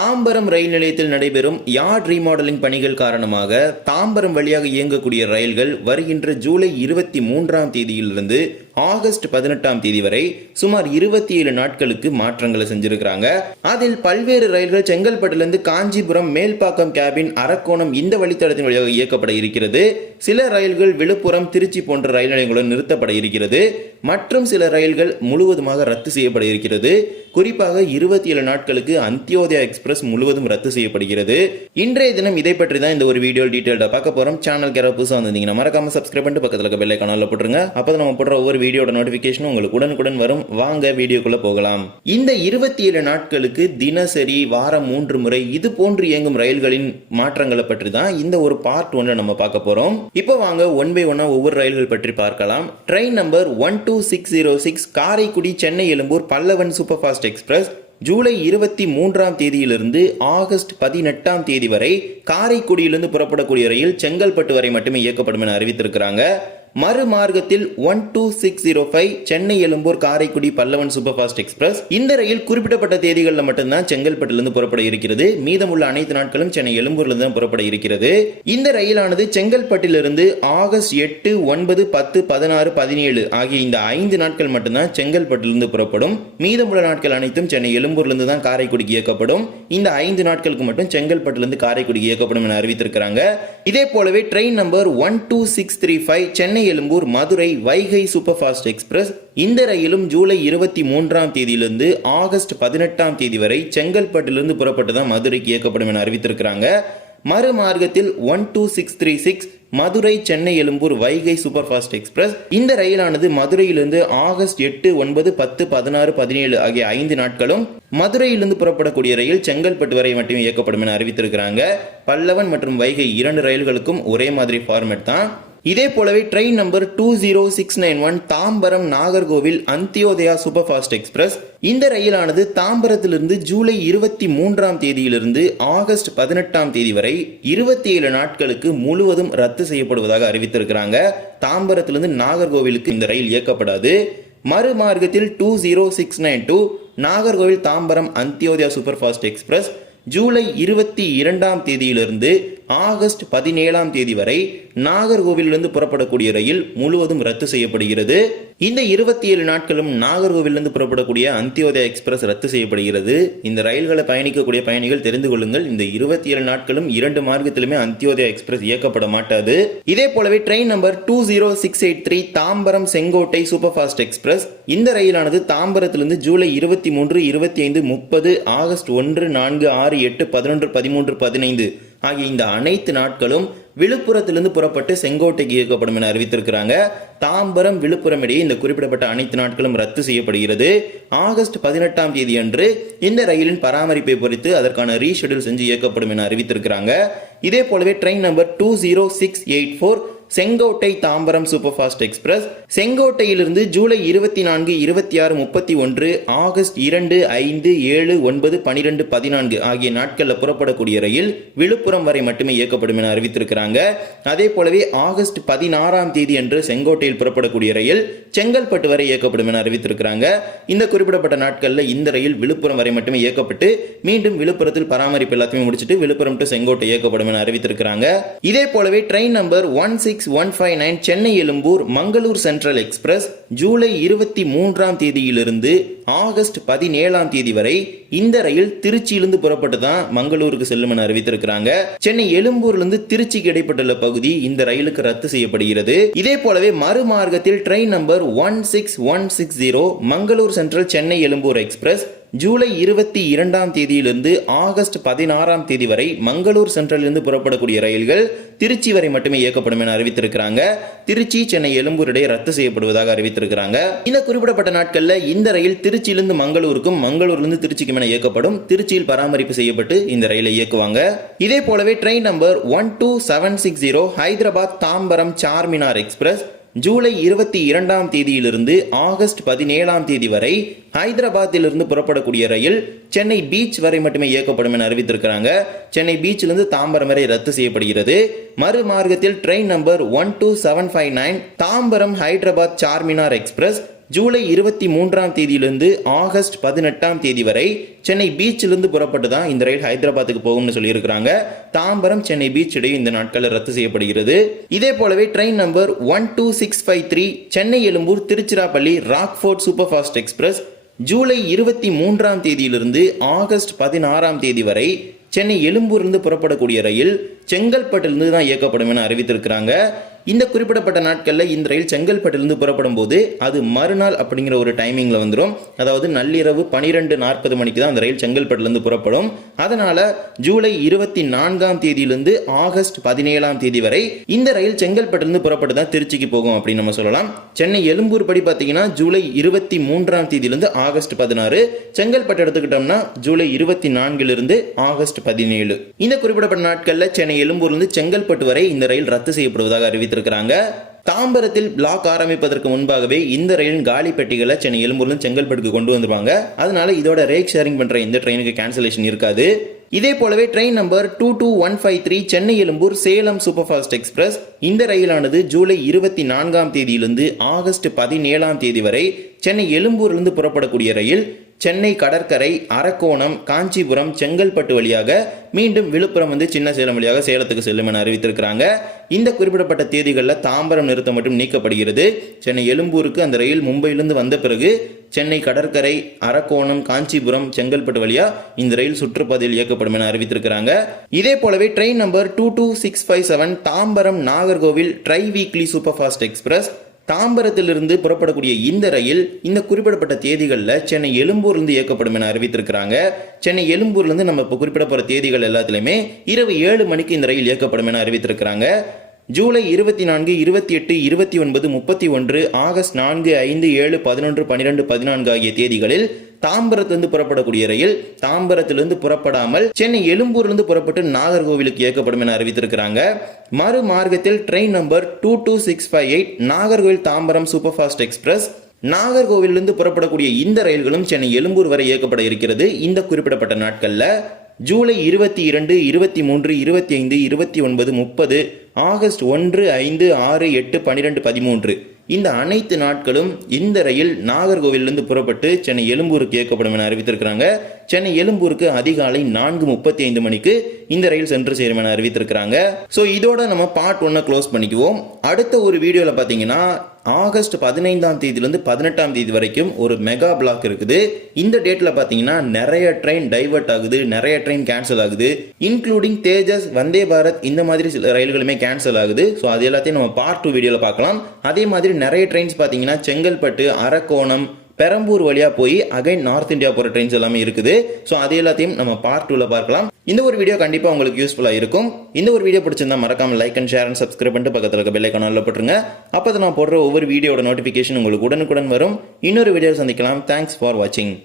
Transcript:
தாம்பரம் ரயில் நிலையத்தில் நடைபெறும் yard remodelling பணிகள் காரணமாக தாம்பரம் வழியாக இயங்கக்கூடிய ரயில்கள் வருகின்ற ஜூலை இருபத்தி மூன்றாம் தேதியிலிருந்து ஆகஸ்ட் பதினெட்டாம் தேதி வரை சுமார் இருபத்தி ஏழு நாட்களுக்கு மாற்றங்களை செஞ்சிருக்கிறாங்க. அதில் பல்வேறு ரயில்கள் செங்கல்பட்டிலிருந்து காஞ்சிபுரம் மேல்பாக்கம் கேபின் அரக்கோணம் இந்த வழித்தடத்தின் வழியாக இயக்கப்பட இருக்கிறது. சில ரயில்கள் விழுப்புரம் திருச்சி போன்ற ரயில் நிலையங்களுடன் நிறுத்தப்பட இருக்கிறது. மற்றும் சில ரயில்கள் முழுவதுமாக ரத்து செய்யப்பட இருக்கிறது குறிப்பாக இருபத்தி ஏழு நாட்களுக்கு அந்தியோதயா எக்ஸ்பிரஸ் முழுவதும் ரத்து செய்யப்படுகிறது. இன்றைய தினம் இதை பற்றி தான் இந்த ஒரு வீடியோ டீட்டெயில்டாக பார்க்க போறோம். சேனல் கேரளா புதுசாக வந்திருந்தீங்கன்னா மறக்காம சப்ஸ்கிரைப் பண்ணிட்டு பக்கத்தில் இருக்க பெல்லை கனால போட்டுருங்க. அப்போ நம்ம போடுற ஒவ்வொரு வீடியோட நோட்டிஃபிகேஷனும் உங்களுக்கு உடனுக்குடன் வரும். வாங்க வீடியோக்குள்ள போகலாம். இந்த இருபத்தி ஏழு நாட்களுக்கு தினசரி வாரம் மூன்று முறை இது போன்று இயங்கும் ரயில்களின் மாற்றங்களை பற்றி தான் இந்த ஒரு பார்ட் ஒன்ல நம்ம பார்க்க போறோம். இப்போ வாங்க ஒன் பை ஒன்னா ஒவ்வொரு ரயில்கள் பற்றி பார்க்கலாம். Train number one two six zero six Karaikudi Chennai Egmore Pallavan super fast express July இருபத்தி மூன்றாம் தேதியிலிருந்து ஆகஸ்ட் பதினெட்டாம் தேதி வரை காரைக்குடியிலிருந்து புறப்படக்கூடிய ரயில் செங்கல்பட்டு வரை மட்டுமே இயக்கப்படும் என அறிவித்திருக்கிறாங்க. மறுமார்க்கத்தில் one two six zero five Chennai Egmore Karaikudi Pallavan super fast express இந்த ரயில் குறிப்பிடப்பட்ட தேதிகளில் மட்டும்தான் செங்கல்பட்டிலிருந்து புறப்பட இருக்கிறது. மீதமுள்ள அனைத்து நாட்களும் சென்னை எழும்பூர்லேருந்து தான் புறப்பட இருக்கிறது. இந்த ரயிலானது செங்கல்பட்டிலிருந்து ஆகஸ்ட் எட்டு ஒன்பது பத்து பதினாறு பதினேழு ஆகிய இந்த ஐந்து நாட்கள் மட்டும்தான் செங்கல்பட்டிலிருந்து புறப்படும். மீதமுள்ள நாட்கள் அனைத்தும் சென்னை எழும்பூர்லேருந்து தான் காரைக்குடிக்கு இயக்கப்படும். இந்த ஐந்து நாட்களுக்கு மட்டும் செங்கல்பட்டிலிருந்து காரைக்குடிக்கு இயக்கப்படும் என அறிவித்திருக்கிறாங்க. இதே போலவே train number one two six three five Chennai Chennai Egmore Madurai Vaigai super fast express இந்த ரயிலும் ஜூலை இருபத்தி மூன்றாம் தேதியிலிருந்து ஆகஸ்ட் பதினெட்டாம் தேதி வரை செங்கல்பட்டிலிருந்து புறப்பட்டு தான் மதுரைக்கு இயக்கப்படும் என அறிவித்திருக்கிறாங்க. மறுமார்க்கத்தில் one two six three six Madurai Chennai Egmore Vaigai super fast express. இந்த ரயிலானது மதுரையிலிருந்து ஆகஸ்ட் எட்டு ஒன்பது பத்து பதினாறு பதினேழு ஆகிய ஐந்து நாட்களும் மதுரையிலிருந்து புறப்படக்கூடிய ரயில் செங்கல்பட்டு வரை மட்டுமே இயக்கப்படும் என அறிவித்திருக்கிறாங்க. பல்லவன் மற்றும் வைகை இரண்டு ரயில்களுக்கும் ஒரே மாதிரி ஃபார்மேட் தான். இதே போலவே train number two zero six nine one Tambaram Nagercoil Antyodaya super fast express இந்த ரயிலானது தாம்பரத்திலிருந்து ஜூலை இருபத்தி மூன்றாம் தேதியிலிருந்து ஆகஸ்ட் பதினெட்டாம் தேதி வரை இருபத்தி ஏழு நாட்களுக்கு முழுவதும் ரத்து செய்யப்படுவதாக அறிவித்திருக்கிறாங்க. தாம்பரத்திலிருந்து நாகர்கோவிலுக்கு இந்த ரயில் இயக்கப்படாது. மறுமார்க்கத்தில் two zero six nine two Nagercoil Tambaram Antyodaya super fast express July இருபத்தி இரண்டாம் தேதியிலிருந்து ஆகஸ்ட் பதினேழாம் தேதி வரை நாகர்கோவிலிருந்து புறப்படக்கூடிய ரயில் முழுவதும் ரத்து செய்யப்படுகிறது. இந்த இருபத்தி ஏழு நாட்களும் நாகர்கோவிலிருந்து புறப்படக்கூடிய அந்தியோதயா எக்ஸ்பிரஸ் ரத்து செய்யப்படுகிறது. இந்த ரயில்களை பயணிக்கக்கூடிய பயணிகள் தெரிந்து கொள்ளுங்கள். இந்த இருபத்தி ஏழு நாட்களும் இரண்டு மார்க்கத்திலுமே அந்தியோதயா எக்ஸ்பிரஸ் இயக்கப்பட மாட்டாது. இதே போலவே train number two zero six eight three Tambaram Sengottai super fast express. இந்த ரயிலானது தாம்பரத்திலிருந்து ஜூலை இருபத்தி மூன்று இருபத்தி ஐந்து முப்பது ஆகஸ்ட் ஒன்று நான்கு ஆறு எட்டு பதினொன்று பதிமூன்று பதினைந்து ஆகிய இந்த அனைத்து நாட்களும் விழுப்புரத்திலிருந்து புறப்பட்டு செங்கோட்டைக்கு இயக்கப்படும் என அறிவித்திருக்கிறாங்க. தாம்பரம் விழுப்புரம் இடையே இந்த குறிப்பிடப்பட்ட அனைத்து நாட்களும் ரத்து செய்யப்படுகிறது. ஆகஸ்ட் பதினெட்டாம் தேதி அன்று இந்த ரயிலின் பராமரிப்பை பொறுத்து அதற்கான ரீஷெடியூல் செஞ்சு இயக்கப்படும் என அறிவித்திருக்கிறாங்க. இதே போலவே train number two zero six eight four Sengottai Tambaram super fast express. செங்கோட்டையிலிருந்து ஜூலை இருபத்தி நான்கு இருபத்தி ஆறு முப்பத்தி ஒன்று ஆகஸ்ட் இரண்டு ஐந்து ஏழு ஒன்பது பனிரெண்டு பதினான்கு ஆகிய நாட்களில் புறப்படக்கூடிய ரயில் விழுப்புரம் வரை மட்டுமே இயக்கப்படும் என அறிவித்திருக்கிறாங்க. அதே போலவே ஆகஸ்ட் பதினாறாம் தேதி அன்று செங்கோட்டையில் புறப்படக்கூடிய ரயில் செங்கல்பட்டு வரை இயக்கப்படும் என அறிவித்திருக்கிறாங்க. இந்த குறிப்பிடப்பட்ட நாட்களில் இந்த ரயில் விழுப்புரம் வரை மட்டுமே இயக்கப்பட்டு மீண்டும் விழுப்புரத்தில் பராமரிப்பு எல்லாத்தையுமே முடிச்சுட்டு விழுப்புரம் டு செங்கோட்டை இயக்கப்படும் என அறிவித்திருக்கிறாங்க. இதே போலவே train number one six one five nine Chennai Ezhumbur Mangalore central express July இருபத்தி மூன்றாம் தேதியிலிருந்து ஆகஸ்ட் பதினேழாம் தேதி வரை இந்த ரயில் திருச்சியிலிருந்து புறப்பட்டு தான் மங்களூருக்கு செல்லும் என அறிவித்திருக்கிறாங்க. சென்னை எழும்பூர்லேருந்து திருச்சிக்கு இடைப்பட்டுள்ள பகுதி இந்த ரயிலுக்கு ரத்து செய்யப்படுகிறது. இதே போலவே மறுமார்க்கத்தில் train number one six one six zero Mangalore central Chennai Ezhumbur express July இருபத்தி இரண்டாம் தேதியிலிருந்து ஆகஸ்ட் பதினாறாம் தேதி வரை மங்களூர் சென்ட்ரலிருந்து புறப்படக்கூடிய ரயில்கள் திருச்சி வரை மட்டுமே இயக்கப்படும் என அறிவித்திருக்கிறாங்க. திருச்சி சென்னை எழும்பூர் இடையே ரத்து செய்யப்படுவதாக அறிவித்திருக்கிறாங்க. இந்த குறிப்பிடப்பட்ட நாட்கள்ல இந்த ரயில் திருச்சியிலிருந்து மங்களூருக்கும் மங்களூர்லேருந்து திருச்சிக்கும் என இயக்கப்படும். திருச்சியில் பராமரிப்பு செய்யப்பட்டு இந்த ரயிலை இயக்குவாங்க. இதே போலவே train number one two seven six zero Hyderabad Tambaram Charminar express July இருபத்தி இரண்டாம் தேதியிலிருந்து ஆகஸ்ட் பதினேழாம் தேதி வரை ஹைதராபாத்திலிருந்து புறப்படக்கூடிய ரயில் சென்னை பீச் வரை மட்டுமே இயக்கப்படும் என அறிவித்திருக்கிறாங்க. சென்னை பீச்சிலிருந்து தாம்பரம் வரை ரத்து செய்யப்படுகிறது. மறுமார்க்கத்தில் train number one two seven five nine Tambaram Hyderabad Charminar express July இருபத்தி மூன்றாம் தேதியிலிருந்து ஆகஸ்ட் பதினெட்டாம் தேதி வரை சென்னை பீச்சிலிருந்து புறப்பட்டு தான் இந்த ரயில் ஹைதராபாத்துக்கு போகும்னு சொல்லியிருக்கிறாங்க. தாம்பரம் சென்னை பீச் இடையே இந்த நாட்களில் ரத்து செய்யப்படுகிறது. இதே போலவே train number one two six five three Chennai Ezhumbur Tiruchirappalli rockfort super fast express July இருபத்தி மூன்றாம் தேதியிலிருந்து ஆகஸ்ட் பதினாறாம் தேதி வரை சென்னை எழும்பூர்லேருந்து புறப்படக்கூடிய ரயில் செங்கல்பட்டிலிருந்து தான் இயக்கப்படும் என அறிவித்திருக்கிறாங்க. இந்த குறிப்பிடப்பட்ட நாட்களில் இந்த ரயில் செங்கல்பட்டிலிருந்து புறப்படும் போது அது மறுநாள் அப்படிங்கிற ஒரு டைமிங்கில் வந்துடும் அதாவது நள்ளிரவு பனிரெண்டு நாற்பது மணிக்கு தான் அந்த ரயில் செங்கல்பட்டிலிருந்து புறப்படும். அதனால ஜூலை இருபத்தி நான்காம் தேதியிலிருந்து ஆகஸ்ட் பதினேழாம் தேதி வரை இந்த ரயில் செங்கல்பட்டிலிருந்து புறப்பட்டு தான் திருச்சிக்கு போகும் அப்படின்னு நம்ம சொல்லலாம். சென்னை எழும்பூர் படி பார்த்தீங்கன்னா ஜூலை இருபத்தி மூன்றாம் தேதியிலிருந்து ஆகஸ்ட் பதினாறு. செங்கல்பட்டு எடுத்துக்கிட்டோம்னா ஜூலை இருபத்தி நான்கிலிருந்து ஆகஸ்ட் பதினேழு. இந்த குறிப்பிடப்பட்ட நாட்களில் சென்னை எழும்பூர்லேருந்து செங்கல்பட்டு வரை இந்த ரயில் ரத்து செய்யப்படுவதாக இருக்கிறாங்க தாம்பரத்தில் பிளாக் ஆரம்பிப்பதற்கு முன்பாகவே இந்த ரயிலின் காலி பெட்டிகளை சென்னை எழும்பூர்லேருந்து செங்கல்பட்டுக்கு கொண்டு வந்துருவாங்க. அதனால இதோட ரேக் ஷேரிங் பண்ற இந்த ட்ரெயினுக்கு கேன்சலேஷன் இருக்காது. இதே போலவே train number two two one five three Chennai Ezhumbur Salem super fast express இந்த ரயிலானது ஜூலை இருபத்தி நான்காம் தேதியிலிருந்து ஆகஸ்ட் பதினேழாம் தேதி வரை சென்னை எழும்பூர்லேருந்து புறப்படக்கூடிய ரயில் சென்னை கடற்கரை அரக்கோணம் காஞ்சிபுரம் செங்கல்பட்டு வழியாக மீண்டும் விழுப்புரம் வந்து சின்ன சேலம் வழியாக சேலத்துக்கு செல்லும் என அறிவித்திருக்கிறாங்க. இந்த குறிப்பிடப்பட்ட தேதிகளில் தாம்பரம் நிறுத்தம் மட்டும் நீக்கப்படுகிறது. சென்னை எழும்பூருக்கு அந்த ரயில் மும்பையிலிருந்து வந்த பிறகு சென்னை கடற்கரை அரக்கோணம் காஞ்சிபுரம் செங்கல்பட்டு வழியா இந்த ரயில் சுற்றுப்பாதையில் இயக்கப்படும் என அறிவித்திருக்கிறாங்க. இதே போலவே train number two two six five seven Tambaram Nagercoil tri weekly super fast express தாம்பரத்திலிருந்து புறப்படக்கூடிய இந்த ரயில் இந்த குறிப்பிடப்பட்ட தேதிகளில் சென்னை எழும்பூர்லேருந்து இயக்கப்படும் என அறிவித்திருக்கிறாங்க. சென்னை எழும்பூர்லேருந்து நம்ம இப்போ குறிப்பிட போகிற தேதிகள் எல்லாத்துலேயுமே இரவு ஏழு மணிக்கு இந்த ரயில் இயக்கப்படும் என அறிவித்திருக்கிறாங்க. ஜூலை இருபத்தி நான்கு இருபத்தி எட்டு இருபத்தி ஒன்பது முப்பத்தி ஒன்று ஆகஸ்ட் நான்கு ஐந்து ஏழு பதினொன்று பன்னிரெண்டு பதினான்கு ஆகிய தேதிகளில் தாம்பரத்திலிருந்து புறப்படக்கூடிய ரயில் தாம்பரத்திலிருந்து புறப்படாமல் சென்னை எழும்பூர்லேருந்து புறப்பட்டு நாகர்கோவிலுக்கு இயக்கப்படும் என அறிவித்திருக்கிறாங்க. மறு மார்க்கத்தில் train number two two six five eight Nagercoil Tambaram super fast express. நாகர்கோவிலிருந்து புறப்படக்கூடிய இந்த ரயில்களும் சென்னை எழும்பூர் வரை இயக்கப்பட இருக்கிறது. இந்த குறிப்பிடப்பட்ட நாட்களில் ஜூலை இருபத்தி இரண்டு இருபத்தி மூன்று இருபத்தி ஐந்து இருபத்தி ஒன்பது முப்பது ஆகஸ்ட் ஒன்று ஐந்து ஆறு எட்டு பன்னிரெண்டு பதிமூன்று. இந்த அனைத்து நாட்களும் இந்த ரயில் நாகர்கோவிலிருந்து புறப்பட்டு சென்னை எழும்பூருக்கு இயக்கப்படும் என அறிவித்திருக்கிறாங்க. சென்னை எழும்பூருக்கு அதிகாலை நான்கு முப்பத்தி ஐந்து மணிக்கு இந்த ரயில் சென்று சேரும் என அறிவித்திருக்கிறாங்க. ஸோ இதோட நம்ம பார்ட் ஒன்னை க்ளோஸ் பண்ணிக்குவோம். அடுத்த ஒரு வீடியோவில் பார்த்தீங்கன்னா ஆகஸ்ட் பதினைந்தாம் தேதியிலேருந்து பதினெட்டாம் தேதி வரைக்கும் ஒரு மெகா பிளாக் இருக்குது. இந்த டேட்டில் பார்த்தீங்கன்னா நிறைய ட்ரெயின் டைவர்ட் ஆகுது நிறைய ட்ரெயின் கேன்சல் ஆகுது. இன்க்ளூடிங் தேஜஸ் வந்தே பாரத் இந்த மாதிரி சில ரயில்களுமே கேன்சல் ஆகுது. ஸோ அது எல்லாத்தையும் நம்ம பார்ட் டூ வீடியோவில் பார்க்கலாம். அதே மாதிரி நிறைய ட்ரெயின்ஸ் பார்த்தீங்கன்னா செங்கல்பட்டு அரக்கோணம் பெரம்பூர் வழியாக போய் அகைன் நார்த் இந்தியா போகிற ட்ரெயின்ஸ் எல்லாமே இருக்குது. ஸோ அது எல்லாத்தையும் நம்ம பார்ட் டூவில் பார்க்கலாம். இந்த ஒரு வீடியோ கண்டிப்பாக உங்களுக்கு யூஸ்ஃபுல்லாக இருக்கும். இந்த ஒரு வீடியோ பிடிச்சிருந்தா மறக்காம like and share and subscribe பண்ணிட்டு பக்கத்தில் இருக்க பெல் கணவில் போட்டுருங்க. அப்போ நான் போடுற ஒவ்வொரு வீடியோட நோட்டிஃபிகேஷன் உங்களுக்கு உடனுக்குடன் வரும். இன்னொரு வீடியோ சந்திக்கலாம். தேங்க்ஸ் ஃபார் வாட்சிங்